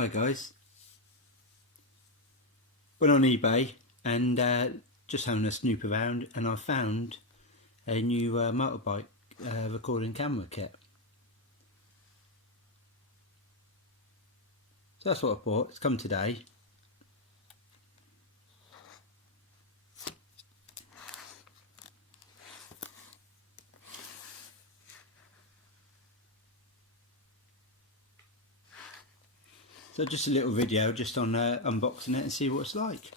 Hi guys, went on eBay and just having a snoop around, and I found a new motorbike recording camera kit. So that's what I bought. It's come today. So just a little video just on unboxing it and see what it's like.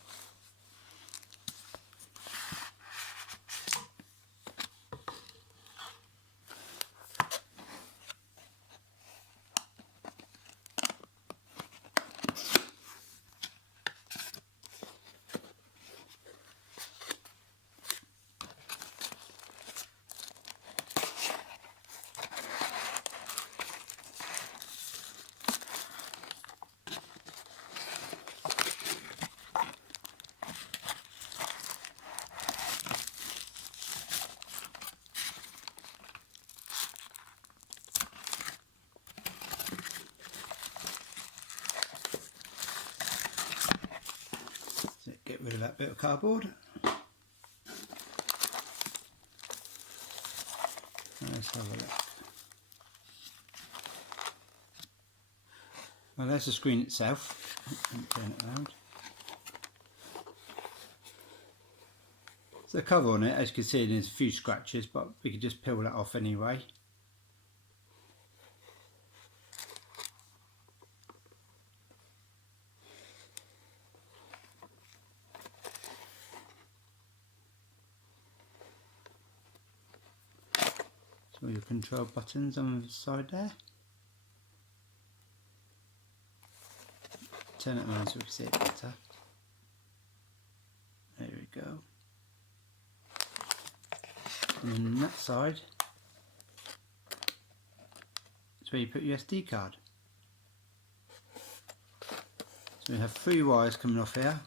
So get rid of that bit of cardboard. Let's have a look. Well, there's the screen itself. Turn it around. So the cover on it, as you can see, there's a few scratches, but we could just peel that off anyway. So your control buttons on the side there. Turn it around so we can see it better. There we go. And then on that side is where you put your SD card. So we have 3 wires coming off here.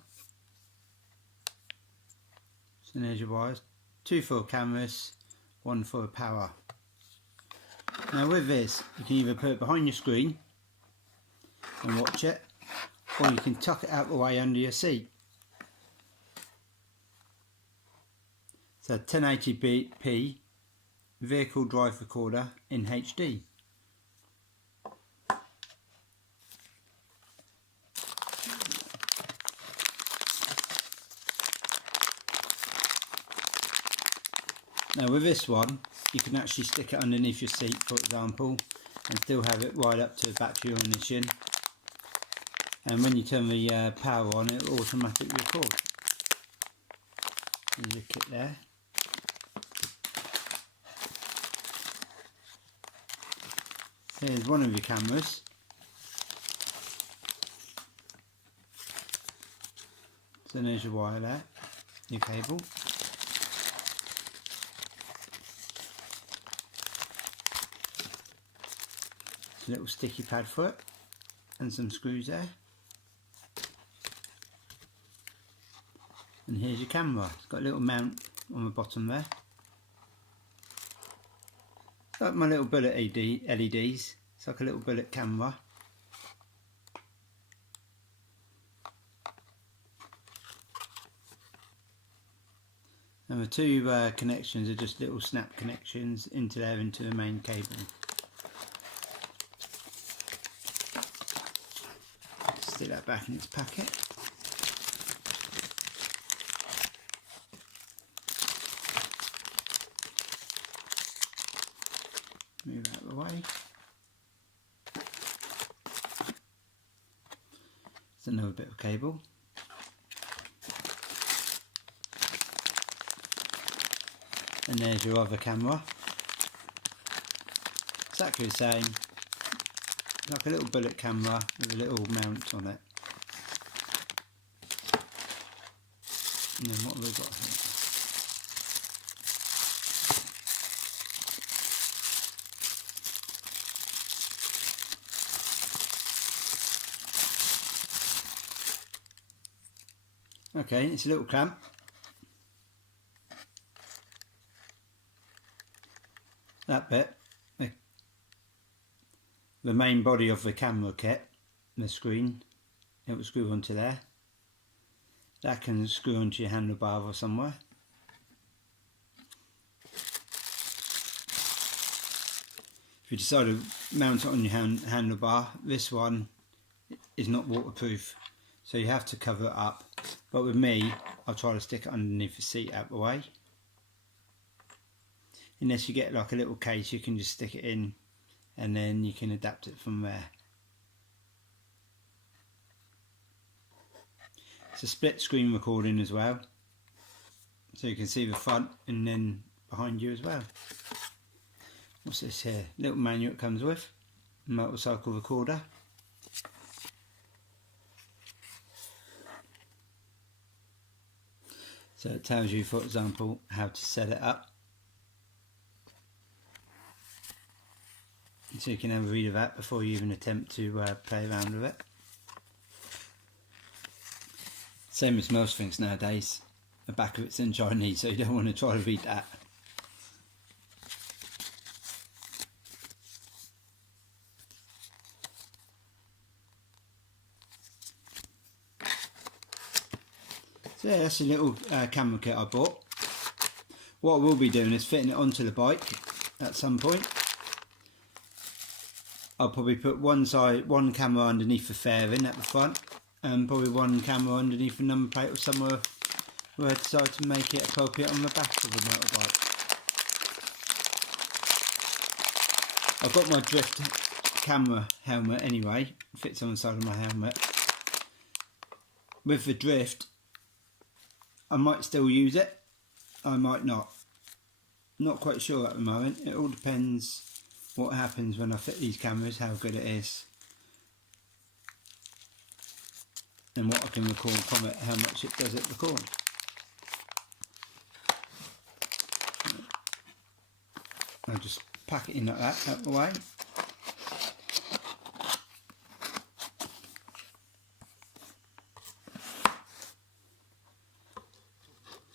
So there's your wires. 2 for cameras, 1 for power. Now with this, you can either put it behind your screen and watch it, or you can tuck it out the way under your seat. So 1080p vehicle drive recorder in HD. Now with this one, you can actually stick it underneath your seat, for example, and still have it right up to battery ignition. And when you turn the power on, it will automatically record. There's a kit there. Here's one of your cameras. So there's your wire there, your cable. A little sticky pad for it, and some screws there. And here's your camera. It's got a little mount on the bottom there. It's like my little bullet LEDs. It's like a little bullet camera. And the 2 connections are just little snap connections into there, into the main cable. Stick that back in its packet. Move out of the way. It's another bit of cable. And there's your other camera. Exactly the same. Like a little bullet camera with a little mount on it. And then what have we got here? Okay, it's a little clamp. That bit, the main body of the camera kit, the screen, it will screw onto there. That can screw onto your handlebar or somewhere. If you decide to mount it on your handlebar, this one is not waterproof, so you have to cover it up. But with me, I'll try to stick it underneath the seat out the way. Unless you get like a little case, you can just stick it in and then you can adapt it from there. It's a split screen recording as well, so you can see the front and then behind you as well. What's this here? Little manual it comes with, motorcycle recorder. So it tells you, for example, how to set it up. So you can have a read of that before you even attempt to play around with it. Same as most things nowadays, the back of it's in Chinese, so you don't want to try to read that. So yeah, that's a little camera kit I bought. What I will be doing is fitting it onto the bike at some point. I'll probably put one camera underneath the fairing at the front, and probably one camera underneath the number plate or somewhere where I decide to make it appropriate on the back of the motorbike. I've got my drift camera helmet anyway, it fits on the side of my helmet. With the drift, I might still use it, I might not. Not quite sure at the moment, it all depends what happens when I fit these cameras, how good it is, and what I can record from it, how much it does it record. I'll just pack it in like that, out the way.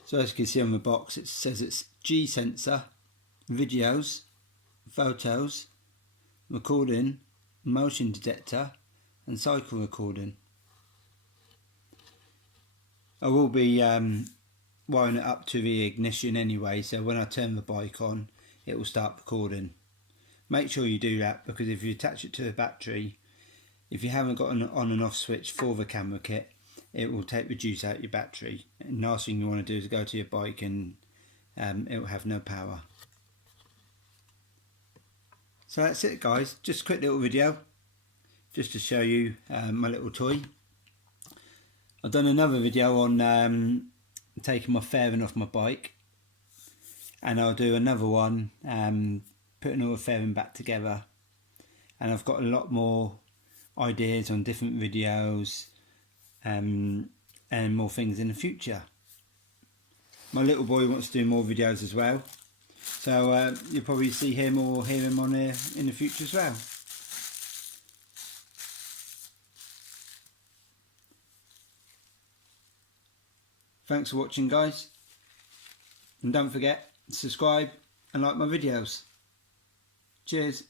So as you can see on the box, it says it's G sensor, videos, photos, recording, motion detector and cycle recording. I will be wiring it up to the ignition anyway, so when I turn the bike on it will start recording. Make sure you do that, because if you attach it to the battery, if you haven't got an on and off switch for the camera kit, it will take the juice out your battery, and the last thing you want to do is go to your bike and it will have no power. So that's it guys, just a quick little video just to show you my little toy. I've done another video on taking my fairing off my bike, and I'll do another one putting all the fairing back together, and I've got a lot more ideas on different videos and more things in the future. My little boy wants to do more videos as well, so you'll probably see him or hear him on here in the future as well. Thanks for watching guys, and don't forget to subscribe and like my videos. Cheers.